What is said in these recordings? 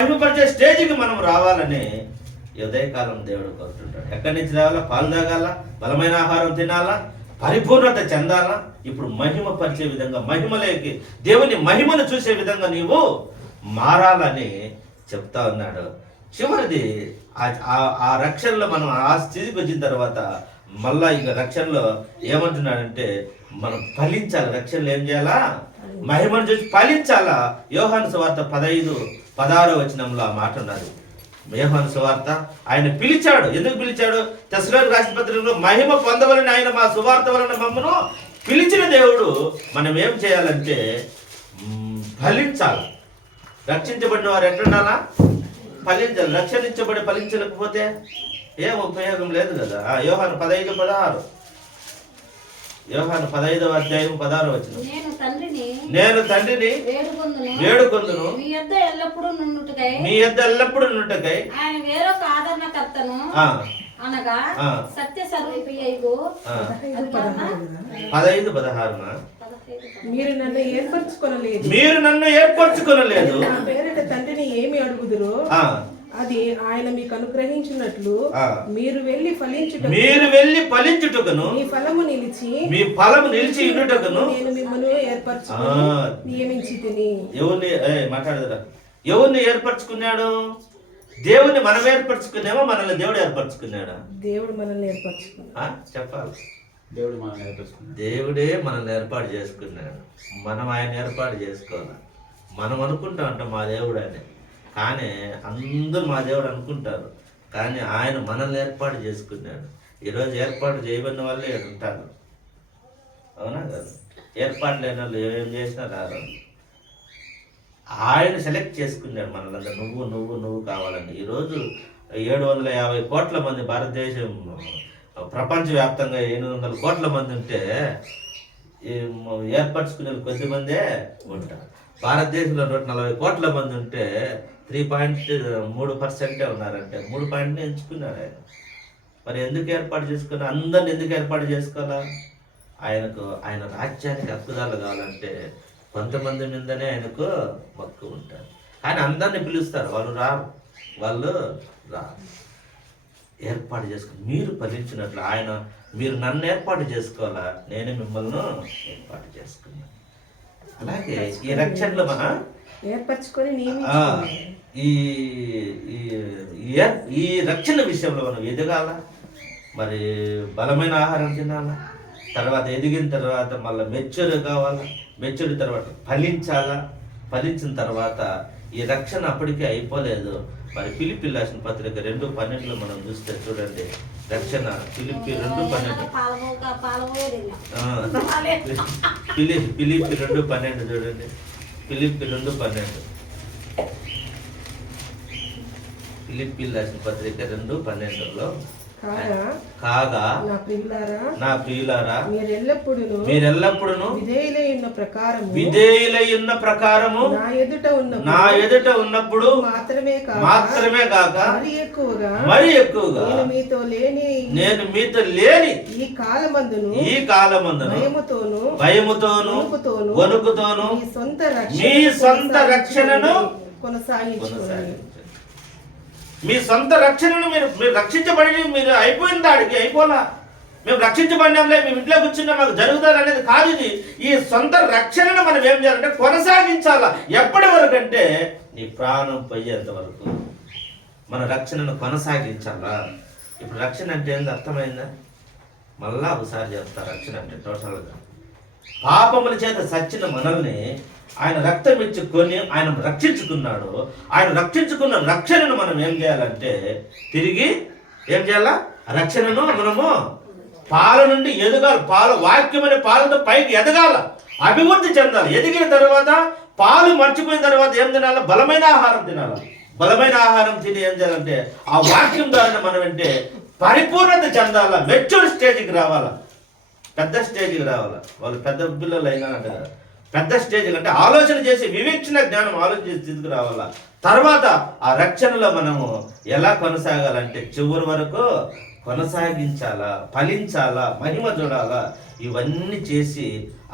మహిమపరిచే స్టేజ్కి మనం రావాలని ఉదయకాలం దేవుడు కోరుతుంటాడు. ఎక్కడి నుంచి రావాలా? పాలు తాగాల, బలమైన ఆహారం తినాలా, పరిపూర్ణత చెందాలా. ఇప్పుడు మహిమ పరిచే విధంగా, మహిమలోకి దేవుని మహిమను చూసే విధంగా నీవు మారాలని చెప్తా ఉన్నాడు. చివరిది ఆ రక్షణలో మనం ఆ స్థితికి వచ్చిన తర్వాత మళ్ళా ఇంకా రక్షణలో ఏమంటున్నాడంటే మనం ఫలించాలి. రక్షణలో ఏం చేయాలా? మహిమను చూసి ఫలించాలా. యోహాను సువార్త 15-16 వచనంలో ఆ మాట ఉన్నది. యోహాను సువార్త ఆయన పిలిచాడు. ఎందుకు పిలిచాడు? తెస్సలోనికీయులకు రాసిన పత్రికలో మహిమ పొందవలని ఆయన మా సువార్త వలన మమ్మను పిలిచిన దేవుడు. మనం ఏం చేయాలంటే ఫలించాలి. రక్షించబడిన వారు ఎట్లుండాలా? ఫలించాలి. రక్షించబడి ఫలించలేకపోతే ఏం ఉపయోగం లేదు కదా. యోహాను 15-16, యోహాను 15వ అధ్యాయం 16 వచనం. నేను తండ్రిని వేడుకొందును మీ యొద్ద ఎల్లప్పుడూ నుండుటకై ఆయన వేరొక ఆదరణకర్తను అనగా సత్య స్వరూపియగు 15-16 మీరు నన్ను ఏర్పరచుకొనలేదు నా పేరిట తండ్రిని ఏమి అడుగుదురో అది ఆయన మీకు అనుగ్రహించినట్లు మీరు వెళ్ళి ఫలించుటకును మీ ఫలము నిలిచి ఉండుటకును నేను మిమ్మల్ని ఏర్పరచుకొని నియమించితిని. ఎవరిని ఏర్పరచుకున్నాడు? దేవుని మనం ఏర్పరచుకున్నామో మనల్ని దేవుడు ఏర్పరచుకున్నాడా? దేవుడు మనల్ని ఏర్పరచుకున్నాడు. చెప్పాలి. దేవుడే మనల్ని ఏర్పాటు చేసుకున్నాడు. మనం ఆయన ఏర్పాటు చేసుకోవాలి. మనం అనుకుంటా ఉంటాం మా దేవుడు అని, కానీ అందరూ మా దేవుడు అనుకుంటారు, కానీ ఆయన మనల్ని ఏర్పాటు చేసుకున్నాడు. ఈరోజు ఏర్పాటు చేయబడిన వాళ్ళే ఉంటారు, అవునా కదా? ఏర్పాటు లేని వాళ్ళు ఏం చేసినా రారు. ఆయన సెలెక్ట్ చేసుకున్నాడు మనల్ని. నువ్వు కావాలని. ఈరోజు 750 కోట్ల మంది భారతదేశం, ప్రపంచవ్యాప్తంగా 800 కోట్ల మంది ఉంటే ఏర్పరచుకునే కొద్దిమందే ఉంటారు. భారతదేశంలో 140 కోట్ల మంది ఉంటే 3.3% ఉన్నారంటే 3 ఎంచుకున్నారు ఆయన. మరి ఎందుకు ఏర్పాటు చేసుకున్నా? అందరిని ఎందుకు ఏర్పాటు చేసుకోవాలా? ఆయన రాజ్యానికి హక్కుదారులు కావాలంటే కొంతమంది మీదనే ఆయనకు మక్కువ ఉంటారు. ఆయన అందరిని పిలుస్తారు, వాళ్ళు రారు. ఏర్పాటు చేసుకుని మీరు ఫలించినట్లు మీరు నన్ను ఏర్పాటు చేసుకోవాలా, నేనే మిమ్మల్ని ఏర్పాటు చేసుకున్నాను. అలాగే ఈ రక్షణలో ఏర్పరచుకొని ఈ రక్షణ విషయంలో మనం ఎదగాల. మరి బలమైన ఆహారం తినాలా, తర్వాత ఎదిగిన తర్వాత మళ్ళీ మెచ్యూర్ కావాలా, మెచ్యూర్ తర్వాత ఫలించాలా, ఫలించిన తర్వాత ఈ రక్షణ అప్పటికే అయిపోలేదు. మరి ఫిలిప్పీయులకు రాసిన పత్రిక 2:12 మనం చూస్తే చూడండి, రక్షణ ఫిలిప్పీ 2:12 ఫిలిప్పీ 2:12 చూడండి. ఫిలిప్పీ 2:12 ఫిలిప్పీయులకు రాసిన పత్రిక 2:12లో కాగా నా ప్రియులారా మీరెల్లప్పుడూ విధేయులై ఉన్న ప్రకారము నా ఎదుట ఉన్నప్పుడు మాత్రమే కాక మరి ఎక్కువగా నేను మీతో లేని ఈ కాలమందును భయముతోను వణుకుతోను మీ సొంత రక్షణను కొనసాగించండి. మీ సొంత రక్షణను మీరు రక్షించబడి మీరు అయిపోయిన దాడికి అయిపోలా. మేము రక్షించబడినాంలే, మేము ఇంట్లో కూర్చున్నా మాకు జరుగుతుంది అనేది కాదు. ఇది ఈ సొంత రక్షణను మనం ఏం చేయాలంటే కొనసాగించాలా. ఎప్పటి వరకు అంటే నీ ప్రాణం పోయేంత వరకు మన రక్షణను కొనసాగించాలా. ఇప్పుడు రక్షణ అంటే ఏంది అర్థమైందా? మళ్ళా ఒకసారి చెప్తా. రక్షణ అంటే టోటల్గా పాపముల చేత సచ్చిన మనల్ని ఆయన రక్తం ఇచ్చుకొని ఆయన రక్షించుకున్నాడు. ఆయన రక్షించుకున్న రక్షణను మనం ఏం చేయాలంటే తిరిగి ఏం చేయాలా? రక్షణను మనము పాల నుండి ఎదగాలి. వాక్యం అనే పాలతో పైకి ఎదగాల, అభివృద్ధి చెందాలి. ఎదిగిన తర్వాత పాలు మర్చిపోయిన తర్వాత ఏం తినాలి? బలమైన ఆహారం తినాలి. బలమైన ఆహారం తిని ఏం చేయాలంటే ఆ వాక్యం ద్వారా మనం అంటే పరిపూర్ణత చెందాలా, మెచ్యూర్ స్టేజ్కి రావాలా, పెద్ద స్టేజ్కి రావాలా. వాళ్ళు పెద్ద పిల్లలు అయినా అంటే పెద్ద స్టేజ్ అంటే ఆలోచన చేసి వివేచన జ్ఞానం ఆలోచన స్థితికి రావాలా. తర్వాత ఆ రక్షణలో మనము ఎలా కొనసాగాలంటే చివరి వరకు కొనసాగించాలా, ఫలించాలా, మహిమ చూడాలా. ఇవన్నీ చేసి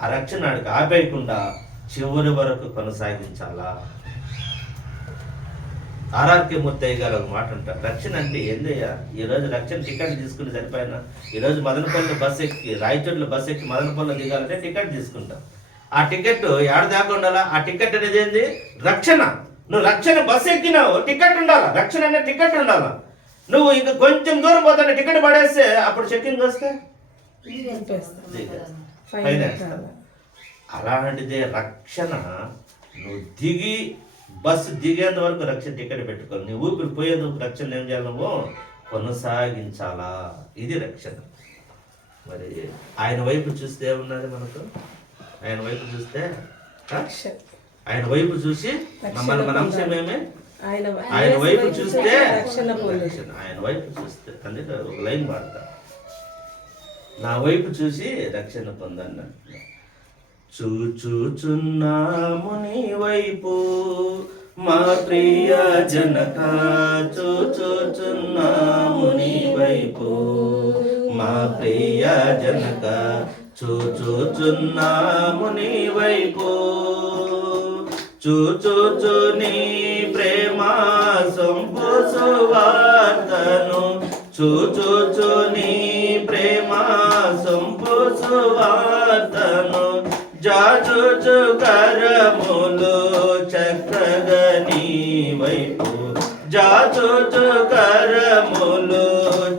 ఆ రక్షణ ఆపేయకుండా చివరి వరకు కొనసాగించాలా. ఆర్ఆర్కే మూర్తయ్య గారు ఒక మాట అంటారు, రక్షణ అంటే ఏందయ్యా, ఈరోజు రక్షణ టికెట్ తీసుకుని సరిపోయినా, ఈరోజు మదనపల్లి బస్ ఎక్కి రాయచోట్ల బస్ ఎక్కి మదనపల్లిలో దిగాలంటే టికెట్ తీసుకుంటాం. ఆ టికెట్ ఏడ దాకా ఉండాలా? ఆ టికెట్ అనేది ఏంది? రక్షణ. నువ్వు రక్షణ బస్ ఎక్కినావు, టికెట్ ఉండాలా, రక్షణ అనే టికెట్ ఉండాలా. నువ్వు ఇంకా కొంచెం దూరం పోతానే టికెట్ పడేస్తే అప్పుడు చెక్కింగ్ వస్తే అలాంటిదే రక్షణ. నువ్వు దిగి బస్సు దిగేంత వరకు రక్షణ టికెట్ పెట్టుకోవాలి. నీ ఊపిరి పోయేందుకు రక్షణ ఏం చేయాలి? నువ్వు కొనసాగించాలా. ఇది రక్షణ. మరి ఆయన వైపు చూస్తే ఏమున్నది మనకు? ఆయన వైపు చూస్తే ఆయన వైపు చూసి మన అంశం ఏమి? ఆయన వైపు చూస్తే రక్షణ. ఆయన వైపు చూస్తే అందుకే ఒక లైన్ వాడతా, నా వైపు చూసి రక్షణ పొందన్నట్టు. చూచుచున్నాము నీ వైపు మా ప్రియ జనక, చూచుచున్నాము నీ వైపు మా ప్రియ జనక, చూచుచున్నాము నీ వైపు, చూచుచు నీ ప్రేమ సొంపు సువార్తను, చూచుచు నీ ప్రేమ సొంపు సువార్తను, జాచుచు కరములు చక్కగా నీ వైపు, జాచుచు కరములు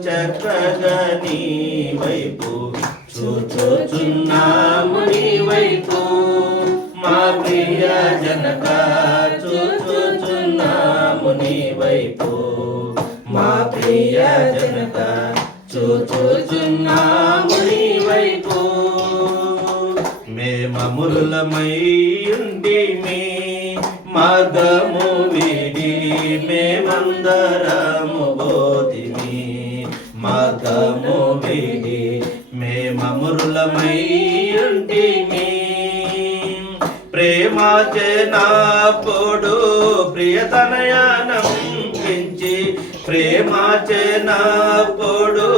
చక్కగా నీ వైపు, చూచుచున్నాము నీ వైపు మా ప్రియ జనక, చూచుచున్నాము నీ వైపు మా ప్రియ జనక, చూచుచున్నాము నీ వైపు. మేమములమై ఉండిమి మార్గము వీడి, మేమందరము పోతిమి మార్గము వీడి, మేమములమై ఉండిమి ప్రేమ చేనాపుడు ప్రియతనయానం పెంచి, ప్రేమ చేనాపుడు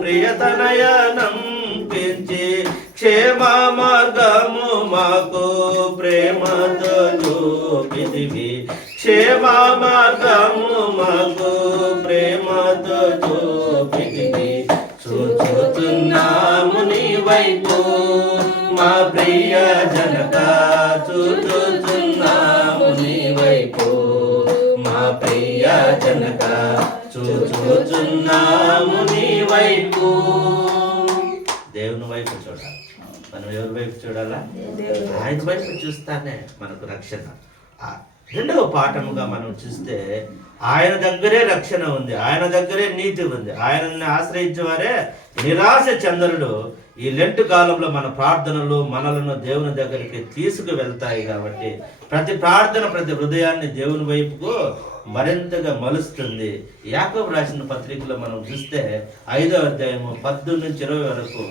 ప్రియతనయానం పెంచి, క్షేమ మార్గము మాకు ప్రేమతో చూపితివి, క్షేమ మార్గము మాకు ప్రేమతో చూపితివి, చూచుచున్నాము నీ వైపు మా ప్రియ జనక, చూచుచున్నాము నీ వైపు మా ప్రియ జనక, చూచుచున్నాము నీ వైపు. దేవుని వైపు చూడాలి. మనం ఎవరి వైపు చూడాలా? ఆయన వైపు చూస్తానే మనకు రక్షణ. రెండవ పాఠముగా మనం చూస్తే ఆయన దగ్గరే రక్షణ ఉంది, ఆయన దగ్గరే నీతి ఉంది. ఆయనని ఆశ్రయించే వారే నిరాశ చంద్రుడు. ఈ లెంటు కాలంలో మన ప్రార్థనలు మనలను దేవుని దగ్గరికి తీసుకు వెళ్తాయి కాబట్టి ప్రతి ప్రార్థన ప్రతి హృదయాన్ని దేవుని వైపుకు మరింతగా మలుస్తుంది. యాకోబు రాసిన పత్రికలో మనం చూస్తే 5వ అధ్యాయము 18 నుంచి 20 వరకు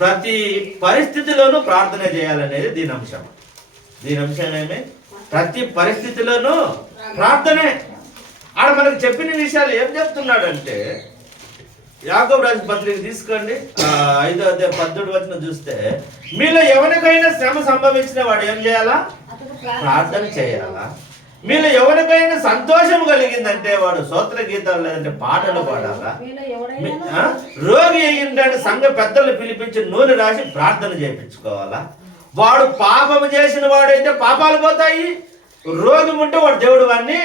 ప్రతి పరిస్థితిలోనూ ప్రార్థన చేయాలనేది దీని అంశం. దీని అంశం ఏమి? ప్రతి పరిస్థితిలోనూ ప్రార్థనే. ఆడ మనకు చెప్పిన విషయాలు ఏం చెప్తున్నాడంటే, యాకోబు రాసిన పత్రిక తీసుకోండి, 5వ అధ్యాయం 18 వచనం చూస్తే, మీలో ఎవరికైనా శ్రమ సంభవించిన వాడు ఏం చేయాలా? ప్రార్థన చేయాలా. మీలో ఎవరికైనా సంతోషం కలిగిందంటే వాడు స్తోత్ర గీతాలు లేదంటే పాటలు పాడాలా. రోగి అయ్యిందంటే సంఘ పెద్దలు పిలిపించి నూనె రాసి ప్రార్థన చేయించుకోవాలా. వాడు పాపము చేసిన వాడైతే పాపాలు పోతాయి, రోగం ఉంటే వాడు దేవుడు వాడిని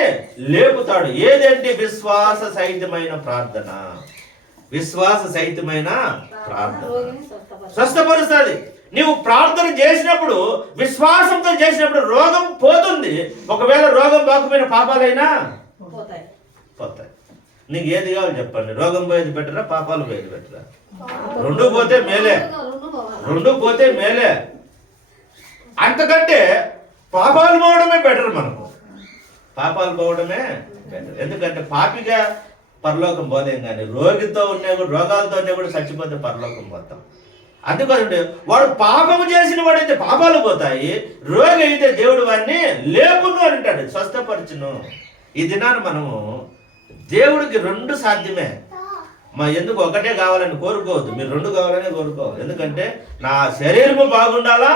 లేపుతాడు. ఏదంటే విశ్వాస సహితమైన ప్రార్థన, విశ్వాస సహితమైన ప్రార్థన స్వస్థపరుస్తుంది. నీవు ప్రార్థన చేసినప్పుడు విశ్వాసంతో చేసినప్పుడు రోగం పోతుంది. ఒకవేళ రోగం పోకపోయిన పాపాలైనా పోతాయి. నీకు ఏది కావాలి చెప్పండి? రోగం పోయేది బెటరా, పాపాలు పోయేది బెటరా? రెండు పోతే మేలే, రెండు పోతే మేలే. అంతకంటే పాపాలు పోవడమే బెటర్. మనకు పాపాలు పోవడమే బెటర్. ఎందుకంటే పాపిగా పరలోకం పోలేం, కానీ రోగితో ఉన్నా కూడా రోగాలతో ఉన్నా కూడా చచ్చిపోతే పరలోకం పోతాం. అందుకంటే వాడు పాపము చేసిన వాడైతే పాపాలు పోతాయి, రోగి అయితే దేవుడు వాడిని లేపును అంటాడు, స్వస్థపరచును. ఈ దినాన్ని మనము దేవుడికి రెండు సాధ్యమే. ఎందుకు ఒకటే కావాలని కోరుకోవద్దు, మీరు రెండు కావాలనే కోరుకోవాలి. ఎందుకంటే నా శరీరము బాగుండాలా,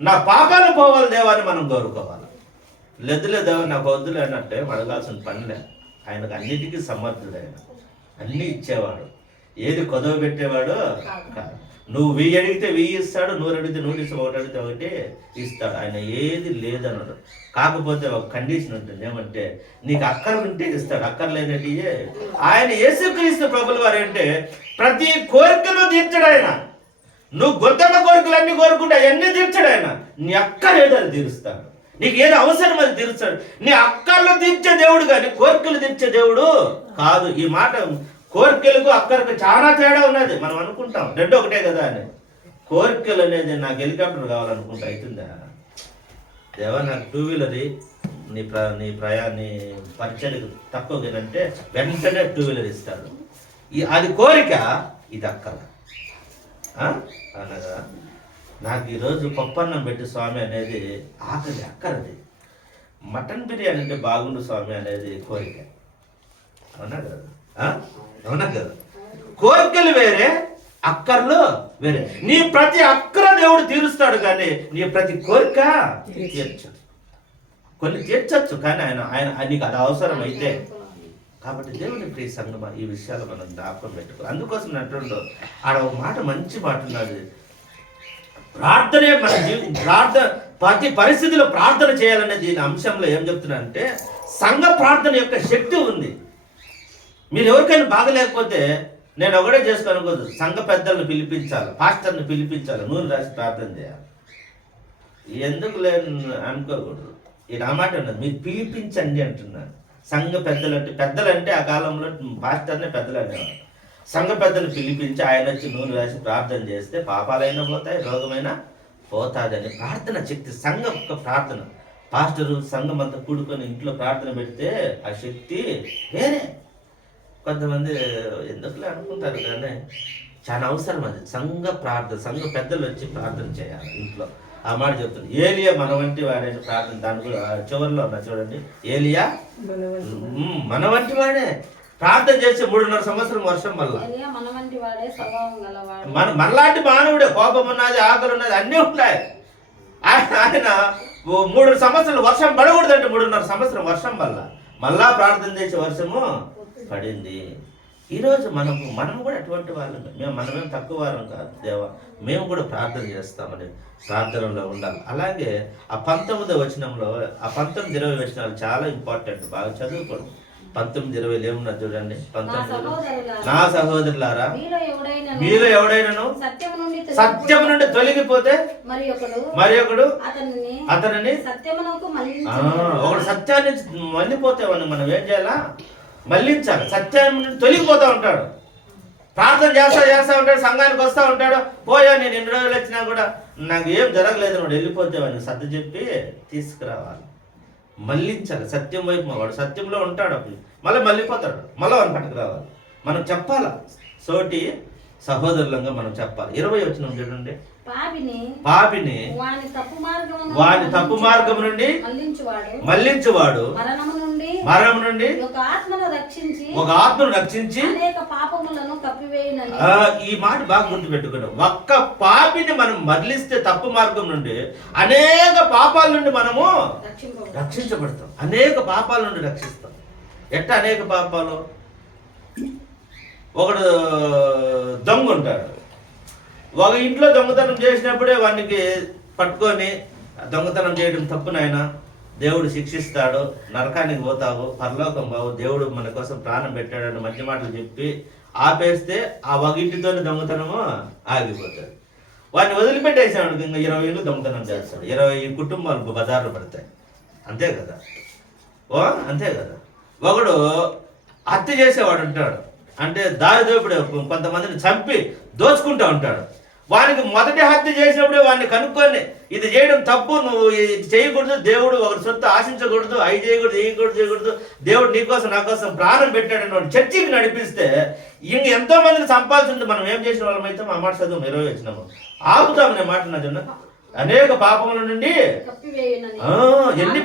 నా పాపాలు పోవాలి దేవాన్ని మనం కోరుకోవాలి. లేదులే దేవా నాకు వద్దులే అన్నట్టే అడగాల్సిన పనిలే. ఆయనకు అన్నిటికీ సమర్థుడు. ఆయన అన్నీ ఇచ్చేవాడు, ఏది కొదవ పెట్టేవాడు కాదు. నువ్వు 1000 అడిగితే 1000 ఇస్తాడు, 100 అడిగితే 100 ఇస్తాడు, 1 అడిగితే 1 ఇస్తాడు. ఆయన ఏది లేదన్నాడు. కాకపోతే ఒక కండిషన్ ఉంటుంది, ఏమంటే నీకు అక్కర ఉంటే ఇస్తాడు, అక్కర్లేనట్టు. ఆయన యేసుక్రీస్తు ప్రభుల వారు అంటే ప్రతి కోరికను తీర్చడు ఆయన. నువ్వు గొంతమ్మ కోరికలు అన్ని కోరుకుంటే అవన్నీ తీర్చడు ఆయన. నీ అక్కర్లేదు అది తీరుస్తాడు, నీకు ఏది అవసరం అది తీరుస్తాడు. నీ అక్కర్లు తీర్చే దేవుడు కానీ కోరికలు తీర్చే దేవుడు కాదు. ఈ మాట కోరికలకు అక్కడికి చాలా తేడా ఉన్నది. మనం అనుకుంటాం రెండు ఒకటే కదా అని. కోరికలు అనేది నాకు హెలికాప్టర్ కావాలనుకుంటా, అవుతుందా? దేవా నాకు 2 వీలర్ నీ పరిచయకు తక్కువగానంటే వెంటనే 2 వీలర్ ఇస్తాడు. అది కోరిక, ఇది అక్కల అనగా నాకు ఈరోజు పప్పన్నం పెట్టి స్వామి అనేది ఆకలి, అక్కరది. మటన్ బిర్యానీ అంటే బాగుండు స్వామి అనేది కోరిక. అవునా కదా? అవునా కదా? కోరికలు వేరే, అక్కర్లు వేరే. నీ ప్రతి అక్కర దేవుడు తీరుస్తాడు, కానీ నీ ప్రతి కోరిక తీర్చడు. కొన్ని తీర్చచ్చు, కానీ ఆయన నీకు అది అవసరం అయితే. కాబట్టి దేవుని ప్రియ సంగమా, ఈ విషయాలు మనం జ్ఞాపకం పెట్టుకోవాలి. అందుకోసం అంటుండో ఆడ ఒక మాట, మంచి మాట ఉన్నది. ప్రార్థనే మన ప్రార్థన, ప్రతి పరిస్థితిలో ప్రార్థన చేయాలనే దీని అంశంలో ఏం చెప్తున్నానంటే సంఘ ప్రార్థన యొక్క శక్తి ఉంది. మీరు ఎవరికైనా బాగలేకపోతే నేను ఒకటే చేసుకోనుకోదు, సంఘ పెద్దలను పిలిపించాలి, పాస్టర్ని పిలిపించాలి, నూనె రాసి ప్రార్థన చేయాలి. ఎందుకు లేని అనుకోకూడదు. ఈ నా మాట ఉన్నది, మీరు పిలిపించండి అంటున్నాను. సంఘ పెద్దలంటే ఆ కాలంలో పాస్టర్నే పెద్దలు అనేవారు. సంఘ పెద్దలు పిలిపించి ఆయన వచ్చి నూనె రాసి ప్రార్థన చేస్తే పాపాలైనా పోతాయి, రోగమైనా పోతాదని ప్రార్థన శక్తి. సంఘం యొక్క ప్రార్థన, పాస్టరు సంఘం అంతా కూడుకొని ఇంట్లో ప్రార్థన పెడితే ఆ శక్తి వేరే. కొంతమంది ఎందుకులే అనుకుంటారు, కానీ చాలా అవసరం అది సంఘ ప్రార్థన. సంఘ పెద్దలు వచ్చి ప్రార్థన చేయాలి ఇంట్లో. ఆ మాట చెప్తుంది. ఏలియా మన వంటి వాడైన ప్రార్థన, దాని కూడా చివరిలో ఉన్నా చూడండి. ఏలియా మన వంటి వాడే ప్రార్థన చేసి 3.5 సంవత్సరం వర్షం వల్ల. మనలాంటి మానవుడే, కోపం ఉన్నది, ఆకలి ఉన్నది, అన్నీ ఉన్నాయి. ఆయన 3 సంవత్సరాలు వర్షం పడకూడదంటే 3.5 సంవత్సరం వర్షం వల్ల మళ్ళా ప్రార్థన చేసే వర్షము పడింది. ఈరోజు మనం కూడా అటువంటి వాళ్ళం. మనమేం తక్కువ వారం కాదు దేవా, మేము కూడా ప్రార్థన చేస్తామని ప్రార్థనలో ఉండాలి. అలాగే ఆ 19వ వచనంలో, ఆ 19-20 వచనాలు చాలా ఇంపార్టెంట్, బాగా చదువుకోండి. 19-20 ఏమున్నా చూడండి. 19 నా సహోదరులారా, మీలో ఎవడైనాను సత్యము నుండి తొలగిపోతే మరి ఒకడు అతనిని ఒకడు సత్యాన్ని మళ్ళీపోతామని మనం ఏం చేయాలా? మళ్ళించాలి. సత్యాన్ని తొలగిపోతూ ఉంటాడు, ప్రార్థన చేస్తా ఉంటాడు, సంఘానికి వస్తూ ఉంటాడు. పోయా నేను 2 రోజులు వచ్చినా కూడా నాకు ఏం జరగలేదు, వాడు వెళ్ళిపోతేవని సత్య చెప్పి తీసుకురావాలి, మళ్ళించాలి. సత్యం వైపు వాడు సత్యంలో ఉంటాడు, అప్పుడు మళ్ళీ మళ్ళీపోతాడు, మళ్ళీ వాడిని పట్టుకురావాలి. మనం చెప్పాలా, సోటి సహోదరులంగా మనం చెప్పాలి. 20 వచనం చూడండి. పాపిని వాని తప్పు మార్గం నుండి మళ్ళించువాడు మరణం నుండి ఒక ఆత్మను రక్షించి ఈ మాట బాగా గుర్తుపెట్టుకున్నాం. ఒక్క పాపిని మనం మరలిస్తే తప్పు మార్గం నుండి అనేక పాపాల నుండి మనము రక్షించబడతాం. అనేక పాపాల నుండి రక్షిస్తాం. ఎట్లా అనేక పాపాలు? ఒకడు దొంగ ఉంటాడు, ఒక ఇంట్లో దొంగతనం చేసినప్పుడే వానికి పట్టుకొని దొంగతనం చేయడం తప్పు నాయనా, దేవుడు శిక్షిస్తాడు, నరకానికి పోతావు, పరలోకం బావు, దేవుడు మన కోసం ప్రాణం పెట్టాడని మంచి మాటలు చెప్పి ఆపేస్తే ఆ ఒక ఇంటితోనే దొంగతనము ఆగిపోతాడు. వాడిని వదిలిపెట్టేసాడు, ఇంకా 20 ఏళ్ళు దొంగతనం చేస్తాడు, 20 కుటుంబాలు బజార్లు పడతాయి. అంతే కదా? అంతే కదా? ఒకడు హత్య చేసేవాడు ఉంటాడు, అంటే దారి దోపిడే కొంతమందిని చంపి దోచుకుంటూ ఉంటాడు. వానికి మొదటి హత్య చేసినప్పుడే వాడిని కనుక్కొని ఇది చేయడం తప్పు, నువ్వు ఇది చేయకూడదు, దేవుడు ఒకటి సొత్తు ఆశించకూడదు, అవి చేయకూడదు, దేవుడు నీకోసం నా కోసం ప్రాణం పెట్టాడని వాడు చర్చికి నడిపిస్తే ఇంక ఎంతో మందిని సంపాదించింది. మనం ఏం చేసిన వాళ్ళమైతే మా మాట చదువు 20 వచ్చినాము ఆపుతాము. నేను మాట నా అనేక పాపముల నుండి ఎన్ని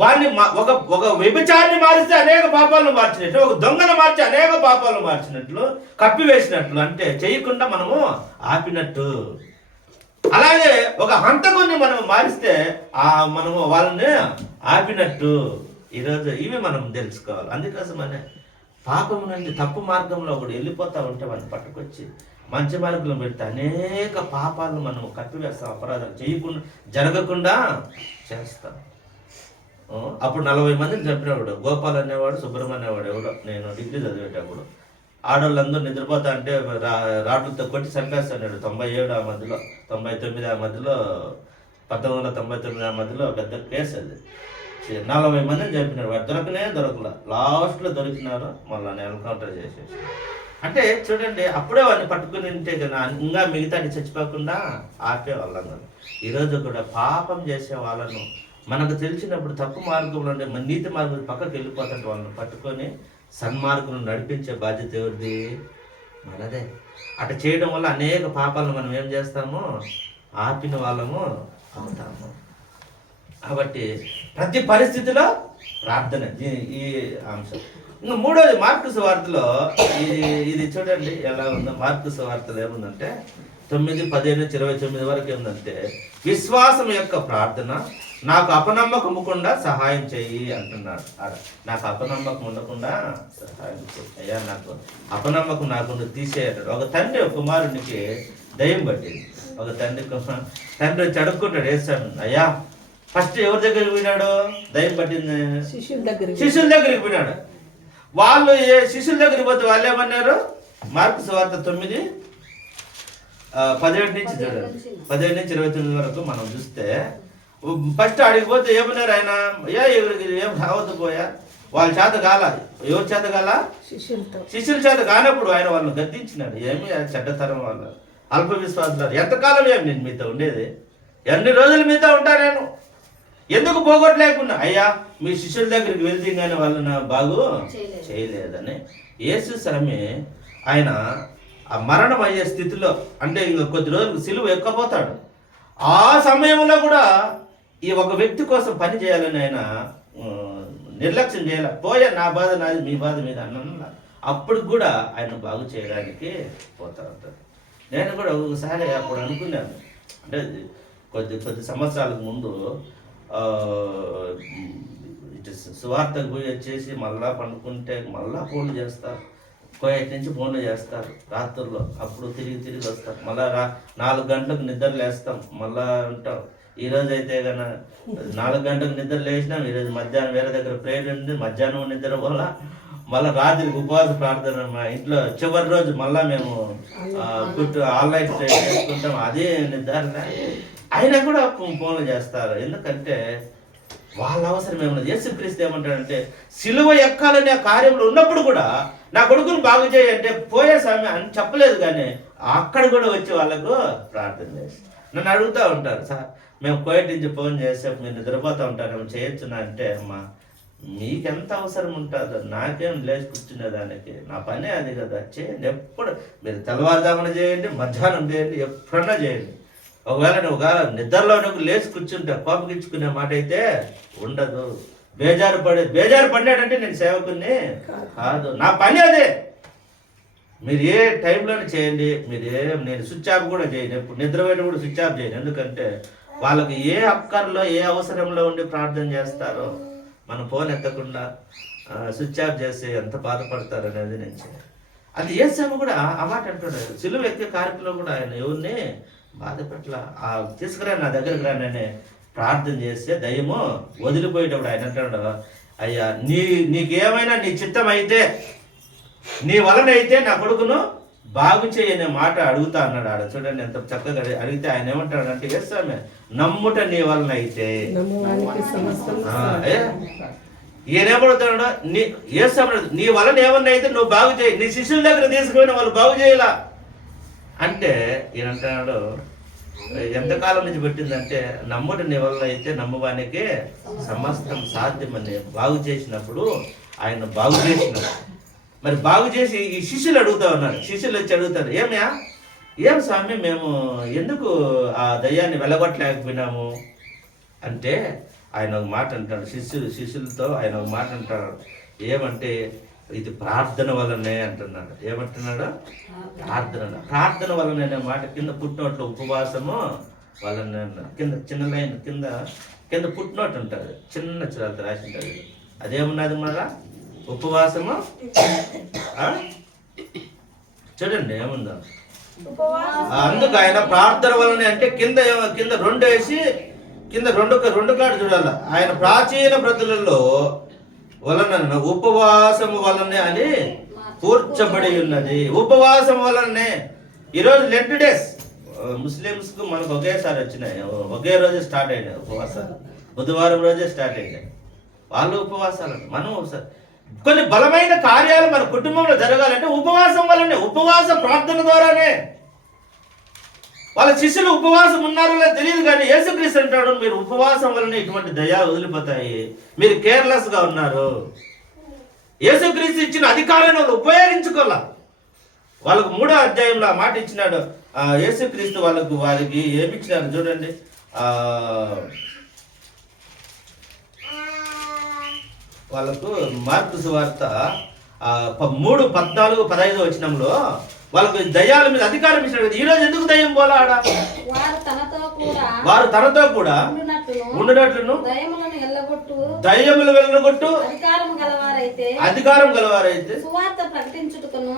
వాడిని ఒక వ్యభిచారిని మారిస్తే అనేక పాపాలను మార్చినట్లు, ఒక దొంగను మార్చి అనేక పాపాలను మార్చినట్లు, కప్పివేసినట్లు, అంటే చేయకుండా మనము ఆపినట్టు. అలాగే ఒక హంతకుని మనం మారిస్తే మనము వాళ్ళని ఆపినట్టు. ఈరోజు ఇవి మనం తెలుసుకోవాలి. అందుకోసమనే పాపం నుండి తప్పు మార్గంలో ఒకడు వెళ్ళిపోతా ఉంటే వాడిని పట్టుకొచ్చి మంచి మార్గంలో పెడితే అనేక పాపాలను మనం కప్పివేస్తాం, అపరాధాలు చేయకుండా జరగకుండా చేస్తాం. అప్పుడు 40 మందిని చంపినవాడు గోపాల్ అనేవాడు, సుబ్రహ్మణ్యం అనేవాడు ఎవడో, నేను డిగ్రీ చదివేటప్పుడు ఆడవాళ్ళందరూ నిద్రపోతా అంటే రాడ్లతో కొట్టి చంపేస్తాడు. 97 ఆ మధ్యలో, 99 ఆ మధ్యలో, 1999 ఆ మధ్యలో పెద్ద కేసు అది. 40 మందిని చంపినాడు. వాడు దొరకలా, లాస్ట్లో దొరికినారు, మళ్ళీ ఎన్కౌంటర్ చేసేసి. అంటే చూడండి, అప్పుడే వాడిని పట్టుకుని ఉంటే కదా ఇంకా మిగతాని చచ్చిపోకుండా ఆపేవాళ్ళం కదా. ఈరోజు కూడా పాపం చేసే వాళ్ళను మనకు తెలిసినప్పుడు తప్పు మార్గంలో ఉండే మన నీతి మార్గం పక్కకి వెళ్ళిపోతుంటే వాళ్ళని పట్టుకొని సన్మార్గంలో నడిపించే బాధ్యత ఎవరిది? మనదే. అటు చేయడం వల్ల అనేక పాపాలను మనం ఏం చేస్తాము? ఆపిన వాళ్ళము అవుతాము. కాబట్టి ప్రతి పరిస్థితిలో ప్రార్థన ఈ అంశం. ఇంకా మూడోది మార్కు సువార్తలో ఇది చూడండి ఎలా ఉందో. మార్కు సువార్తలో ఏముందంటే 9:15-29 వరకు ఏముందంటే, విశ్వాసం యొక్క ప్రార్థన నాకు అపనమ్మకం ఉండకుండా సహాయం చెయ్యి అంటున్నాడు. నాకు అపనమ్మకం ఉండకుండా సహాయం చెయ్యి అయ్యా, నాకు అపనమ్మకం నాకు తీసేయటాడు. ఒక తండ్రి కుమారునికి దయ్యం పట్టింది. ఒక తండ్రి వచ్చి అడుక్కుంటాడు, వేస్తాను అయ్యా. ఫస్ట్ ఎవరి దగ్గరికి పోయినాడు? దయ్యం పట్టింది శిష్యుల దగ్గరికి పోయినాడు. వాళ్ళు శిష్యుల దగ్గరికి పోతే వాళ్ళు ఏమన్నారు? మార్కు సువార్త 9:17-29 వరకు మనం చూస్తే, ఫస్ట్ అడిగిపోతే ఏమన్నారు ఆయన? ఎవరికి ఏం రావద్దు పోయా, వాళ్ళ చేత కాల. ఎవరి చేత కాల? శిష్యుల చేత కానప్పుడు ఆయన వాళ్ళని గద్దించినాడు. ఏమి చెడ్డతరం వాళ్ళు, అల్ప విశ్వాసాలు, ఎంతకాలం ఏమి నేను మీతో ఉండేది? ఎన్ని రోజులు మీతో ఉంటా నేను? ఎందుకు పోగొట్టలేకున్నా? అయ్యా, మీ శిష్యుల దగ్గరికి వెళ్తే కానీ వాళ్ళు నా బాగు చేయలేదని. యేసు స్వామి ఆయన ఆ మరణం అయ్యే స్థితిలో, అంటే ఇంక కొద్ది రోజులు సిలువ ఎక్కపోతాడు. ఆ సమయంలో కూడా ఈ ఒక వ్యక్తి కోసం పని చేయాలని ఆయన నిర్లక్ష్యం చేయాలి. పోయా, నా బాధ నాది, మీ బాధ మీద అన్న. అప్పుడు కూడా ఆయన బాగు చేయడానికి పోతా ఉంటాడు. నేను కూడా ఒకసారి అప్పుడు అనుకున్నాను, అంటే కొద్ది సంవత్సరాలకు ముందు సువార్తకు పోయి వచ్చేసి మళ్ళా పండుకుంటే మళ్ళా ఫోన్లు చేస్తారు, కోయటి నుంచి ఫోన్లు చేస్తారు రాత్రుల్లో. అప్పుడు తిరిగి వస్తారు. మళ్ళా 4 గంటలకు నిద్ర లేస్తాం, మళ్ళా ఉంటాం. ఈరోజు అయితే కన్నా 4 గంటలకు నిద్ర లేచినాం. ఈరోజు మధ్యాహ్నం వేరే దగ్గర ప్రేయర్ ఉంది, మధ్యాహ్నం నిద్ర వల్ల మళ్ళీ రాత్రికి ఉపవాస ప్రార్థన. మా ఇంట్లో చివరి రోజు మళ్ళా మేము ఆన్లైన్ ప్రేయర్ చేసుకుంటాం. అదే నిద్ర. అయినా కూడా ఫోన్లు చేస్తారు. ఎందుకంటే వాళ్ళ అవసరం ఏమన్నది. యేసుక్రీస్తు ఏమంటాడంటే, సిలువ ఎక్కాలనే కార్యంలో ఉన్నప్పుడు కూడా నా కొడుకుని బాగు చేయంటే పోయే స్వామి అని చెప్పలేదు. కానీ అక్కడ కూడా వచ్చి వాళ్ళకు ప్రార్థన చేసి నన్ను అడుగుతూ ఉంటారు, సార్ మేము కోయట్ నుంచి ఫోన్ చేస్తే మీరు నిద్రపోతూ ఉంటారు, ఏమో చేయొచ్చునా అంటే, అమ్మా మీకెంత అవసరం ఉంటుందో, నాకేం లేచి కూర్చునేదానికి, నా పనే అది కదా. చేయండి, ఎప్పుడు మీరు తెల్లవారుజామున చేయండి, మధ్యాహ్నం చేయండి, ఎప్పుడన్నా చేయండి. ఒకవేళ నువ్వు నిద్రలో నువ్వు లేచి కూర్చుంటే కోపగించుకునే మాట అయితే ఉండదు. బేజారు పడినాడంటే నేను సేవకుని కాదు, నా పని అదే. మీరు ఏ టైంలోనే చేయండి, నేను స్విచ్ ఆఫ్ కూడా చేయను, ఎప్పుడు నిద్రపోయిన కూడా స్విచ్ ఆఫ్ చేయను. ఎందుకంటే వాళ్ళకి ఏ అక్కర్లో ఏ అవసరంలో ఉండి ప్రార్థన చేస్తారో మనం ఫోన్ ఎత్తకుండా స్విచ్ ఆఫ్ చేసి ఎంత బాధపడతారు అనేది నేను చేయను. అది యేసు కూడా ఆ మాట అంటున్నాడు. సిలువ ఎక్కే కార్యక్రమంలో కూడా ఆయన ఎవరిని బాధపెట్ల. తీసుకురా నా దగ్గరికి రానని ప్రార్థన చేస్తే దయ్యము వదిలిపోయేటప్పుడు ఆయన అంటాడు, అయ్యా నీకేమైనా నీ చిత్తం అయితే, నీ వలనైతే నా కొడుకును బాగు చేయనే మాట అడుగుతా అన్నాడు. ఆడ చూడండి ఎంత చక్కగా అడిగితే ఆయన ఏమంటాడు అంటే, వేస్తామే నమ్ముట నీ వలన అయితే. ఈయనేమడుగుతాడు, నీ వలన ఏమన్నా అయితే నువ్వు బాగు చేయి. నీ శిష్యుల దగ్గర తీసుకుపోయిన వాళ్ళు బాగు చేయాల అంటే ఈయన అంటున్నాడు, ఎంతకాలం నుంచి పెట్టిందంటే, నమ్ముట నీ వల్ల అయితే నమ్మవానికి సమస్తం సాధ్యమని బాగు చేసినప్పుడు ఆయన బాగు చేసినాడు. మరి బాగు చేసి ఈ శిష్యులు అడుగుతా ఉన్నారు. శిష్యులు వచ్చి అడుగుతారు, ఏం స్వామి మేము ఎందుకు ఆ దయ్యాన్ని వెళ్ళగొట్టలేకపోయినాము అంటే ఆయన ఒక మాట అంటాడు. శిష్యులతో ఆయన ఒక మాట అంటాడు, ఏమంటే ఇది ప్రార్థన వల్లనే అంటున్నాడు. ఏమంటున్నాడు? ప్రార్థన వల్లనే అనే మాట కింద పుట్టినోట్లు ఉపవాసము వలన కింద చిన్న లైన్ కింద పుట్టినోటు ఉంటుంది, చిన్న చిరాలతో రాసి ఉంటుంది. అదేమున్నది మళ్ళా ఉపవాసము. చూడండి ఏముందో. అందుకు ఆయన ప్రార్థన వలన అంటే కింద కింద 2 వేసి కింద రెండు కాడు చూడాల. ఆయన ప్రాచీన ప్రతులలో వలన ఉపవాసము వలనే అని కూర్చబడి ఉన్నది. ఉపవాసం వలనే. ఈరోజు లెంట్ డేస్ ముస్లిమ్స్ కు మనకు ఒకేసారి వచ్చినాయి, ఒకే రోజు స్టార్ట్ అయినాయి ఉపవాసాలు. బుధవారం రోజే స్టార్ట్ అయినాయి వాళ్ళు ఉపవాసాలు. మనం ఒకసారి కొన్ని బలమైన కార్యాలు మన కుటుంబంలో జరగాలంటే ఉపవాసం వల్లనే, ఉపవాస ప్రార్థన ద్వారానే. వాళ్ళ శిష్యులు ఉపవాసం ఉన్నారో లేదో తెలియదు, కానీ యేసుక్రీస్తు అంటాడు మీరు ఉపవాసం వలన ఇటువంటి దయ్యాలు వదిలిపోతాయి, మీరు కేర్లెస్ గా ఉన్నారు. యేసుక్రీస్తు ఇచ్చిన అధికారాన్ని వాళ్ళు ఉపయోగించుకోవాలా. వాళ్ళకు 3వ అధ్యాయంలో ఆ మాట ఇచ్చినాడు యేసుక్రీస్తు. వారికి ఏమిచ్చినారు చూడండి. వాళ్ళకు మార్కు సువార్త 3:14-15 వచనంలో వాళ్ళకు దయ్యాల మీద అధికారం ఇచ్చినాడు. ఈ రోజు ఎందుకు దయ్యం పోలా ఆడ? వారు తనతో కూడా ఉండునట్లును దయ్యములు వెళ్ళగొట్టు అధికారం గలవారైతే సువార్త ప్రకటించుటకును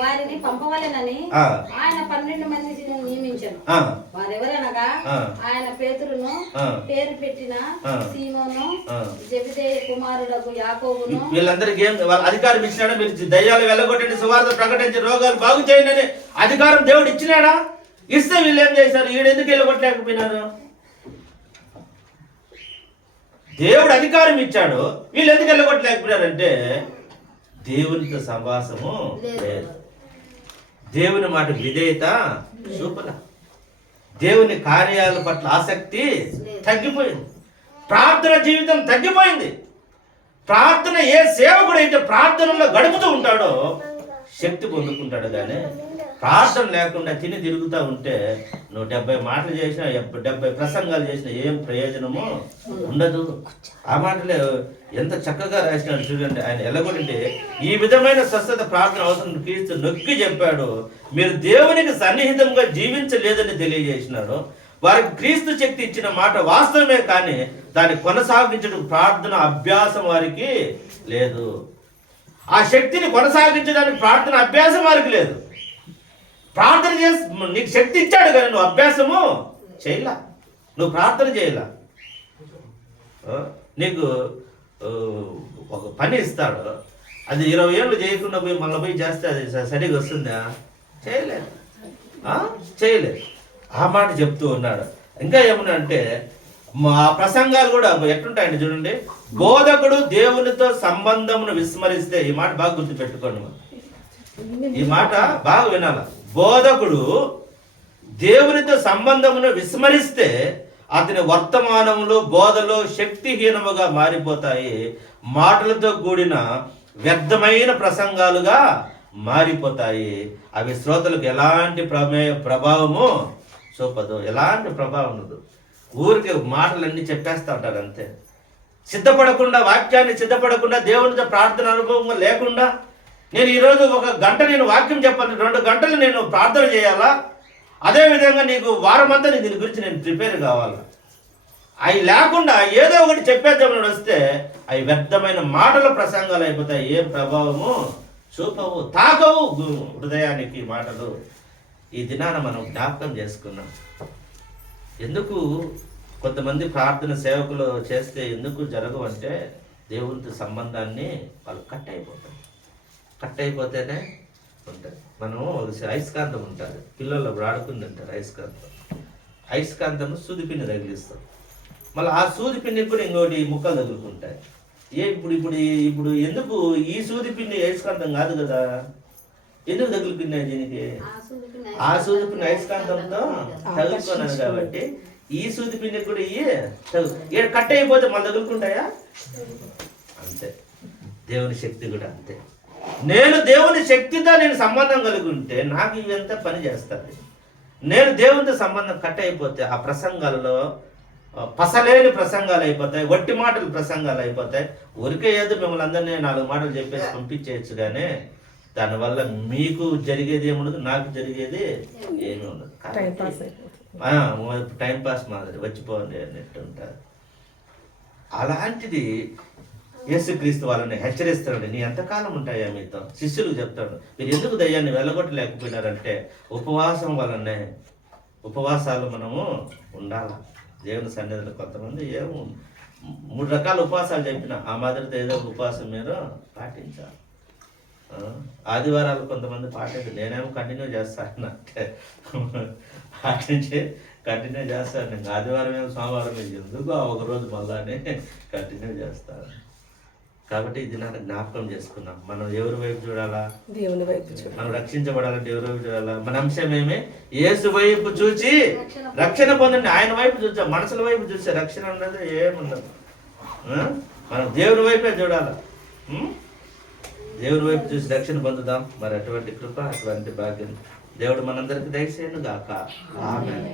వారిని పంపవలెనని ఆయన 12 మందిని నియమించారు. వారెవరనగా ఆయన పేతురును, పేరు పెట్టిన సీమోను, జెబెదయి కుమారుడగు యాకోబును. వీళ్ళందరికీ ఏం అధికారం ఇచ్చినాడా? మీరు దయ్యాలు వెళ్ళగొట్టండి, సువార్త ప్రకటించి రోగాలు బాగు చేయండి అని అధికారం దేవుడు ఇచ్చినాడా? ఇస్తే వీళ్ళు ఏం చేశారు? ఈడెందుకు వెళ్ళగొట్టలేకపోయినారు? దేవుడు అధికారం ఇచ్చాడు, వీళ్ళు ఎందుకు వెళ్ళగొట్టలేకపోయినారంటే దేవునితో సంవాసము లేదు, దేవుని మాట విధేయత చూపల, దేవుని కార్యాల పట్ల ఆసక్తి తగ్గిపోయింది, ప్రార్థన జీవితం తగ్గిపోయింది. ప్రార్థన ఏ సేవకుడు అయితే ప్రార్థనలో గడుపుతూ ఉంటాడో శక్తి పొందుకుంటాడు. కానీ ప్రార్థన లేకుండా తిని తిరుగుతూ ఉంటే నువ్వు 70 మాటలు చేసినా 70 ప్రసంగాలు చేసినా ఏం ప్రయోజనమో ఉండదు. ఆ మాటలే ఎంత చక్కగా రాసినాడు చూడండి. ఆయన ఎలాగొంటే ఈ విధమైన స్వస్థత ప్రార్థన అవసరం క్రీస్తు నొక్కి చెప్పాడు. మీరు దేవునికి సన్నిహితంగా జీవించలేదని తెలియజేసినాడు. వారికి క్రీస్తు శక్తి ఇచ్చిన మాట వాస్తవమే, కానీ దాన్ని కొనసాగించడం ప్రార్థన అభ్యాసం వారికి లేదు. ఆ శక్తిని కొనసాగించడానికి ప్రార్థన అభ్యాసం వారికి లేదు. ప్రార్థన చేసి నీకు శక్తి ఇచ్చాడు కానీ నువ్వు అభ్యాసము చేయలా, నువ్వు ప్రార్థన చేయలా. నీకు ఒక పని ఇస్తాడు, అది 20 ఏళ్ళు చేయకుండా పోయి మళ్ళీ పోయి చేస్తే అది సరిగా వస్తుందా? చేయలేదు, చేయలేదు. ఆ మాట చెప్తూ ఉన్నాడు. ఇంకా ఏమన్నా అంటే ఆ ప్రసంగాలు కూడా ఎట్లుంటాయండి చూడండి. బోధకుడు దేవునితో సంబంధమును విస్మరిస్తే, ఈ మాట బాగా గుర్తుపెట్టుకోండి, ఈ మాట బాగా వినాల. బోధకుడు దేవునితో సంబంధమును విస్మరిస్తే అతని వర్తమానములు బోధలో శక్తిహీనముగా మారిపోతాయి, మాటలతో కూడిన వ్యర్థమైన ప్రసంగాలుగా మారిపోతాయి. అవి శ్రోతలకు ఎలాంటి ప్రభావము చూపదు, ఎలాంటి ప్రభావం ఉండదు. ఊరికి మాటలన్నీ చెప్పేస్తూ ఉంటారు అంతే. సిద్ధపడకుండా, వాక్యాన్ని సిద్ధపడకుండా, దేవునితో ప్రార్థన అనుభవం లేకుండా, నేను ఈరోజు 1 గంట నేను వాక్యం చెప్పాలి, 2 గంటలు నేను ప్రార్థన చేయాలా, అదేవిధంగా నీకు వారమంతా దీని గురించి నేను ప్రిపేర్ కావాలా, అవి లేకుండా ఏదో ఒకటి చెప్పేద్దామని వస్తే అవి వ్యర్థమైన మాటల ప్రసంగాలు అయిపోతాయి. ఏం ప్రభావము చూపవు, తాకవు హృదయానికి మాటలు. ఈ దినాన మనం జ్ఞాపకం చేసుకున్నాం. ఎందుకు కొంతమంది ప్రార్థన సేవకులు చేస్తే ఎందుకు జరగవు అంటే దేవునితో సంబంధాన్ని వాళ్ళు కట్ అయిపోతేనే ఉంటుంది. మనం అయస్కాంతం ఉంటుంది, పిల్లలు అప్పుడు ఆడుకుని ఉంటారు అయస్కాంతం సూదిపిన్ని తగిలిస్తాం, మళ్ళీ ఆ సూదిపిన్ని కూడా ఇంకోటి ముక్కలు తగులుకుంటాయి. ఇప్పుడు ఎందుకు ఈ సూదిపిన్ని అయస్కాంతం కాదు కదా, ఎందుకు తగులుకున్నాయి దీనికి? ఆ సూదిపిన్ని అయస్కాంతంతో తగులుకున్నాను కాబట్టి ఈ సూదిపిన్ని కూడా ఇవి కట్ అయిపోతే మళ్ళీ తగులుకుంటాయా? అంతే. దేవుని శక్తి కూడా అంతే. నేను దేవుని శక్తితో నేను సంబంధం కలిగి ఉంటే నాకు ఇవంతా పని చేస్తుంది. నేను దేవునితో సంబంధం కట్ అయిపోతే ఆ ప్రసంగాలలో పసలేని ప్రసంగాలు అయిపోతాయి, వట్టి మాటలు ప్రసంగాలు అయిపోతాయి. ఊరికే ఏదో మిమ్మల్ని అందరినీ 4 మాటలు చెప్పేసి పంపించేయచ్చు, కానీ దానివల్ల మీకు జరిగేది ఏముండదు, నాకు జరిగేది ఏమీ ఉండదు. టైం పాస్ మాదిరి వచ్చిపోండి అన్నట్టు ఉంటారు. అలాంటిది యేసుక్రీస్తు వాళ్ళని హెచ్చరిస్తాడు, నీ ఎంతకాలం ఉంటాయా మీతో. శిష్యులకు చెప్తాడు, మీరు ఎందుకు దయ్యాన్ని వెళ్ళగొట్టలేకపోయినారంటే ఉపవాసం వలనే. ఉపవాసాలు మనము ఉండాలి దేవుని సన్నిధిలో. కొంతమంది 3 రకాల ఉపవాసాలు చెప్పిన ఆ మాదిరితో ఏదో ఒక ఉపవాసం మీరు పాటించాలి. ఆదివారాలు కొంతమంది పాటించారు, నేనేమో కంటిన్యూ చేస్తాను అంటే పాటించి కంటిన్యూ చేస్తాను. నేను ఆదివారం ఏమో సోమవారం ఎందుకు ఒకరోజు మళ్ళానే కంటిన్యూ చేస్తాను. కాబట్టి ఇది నాకు జ్ఞాపకం చేసుకున్నాం. మనం ఎవరి వైపు చూడాలా? దేవుని వైపు. మనం రక్షించబడాలంటే ఎవరి వైపు చూడాలా? మన అంశం ఏమి? యేసు వైపు చూచి రక్షణ పొందండి. ఆయన వైపు చూసా, మనుషుల వైపు చూసే రక్షణ ఉండదు, ఏముండదు. మనం దేవుని వైపే చూడాలి. దేవుని వైపు చూసి రక్షణ పొందుదాం. మరి అటువంటి కృప, అటువంటి భాగ్యం దేవుడు మనందరికి దయచేయను గాక. ఆమేన్.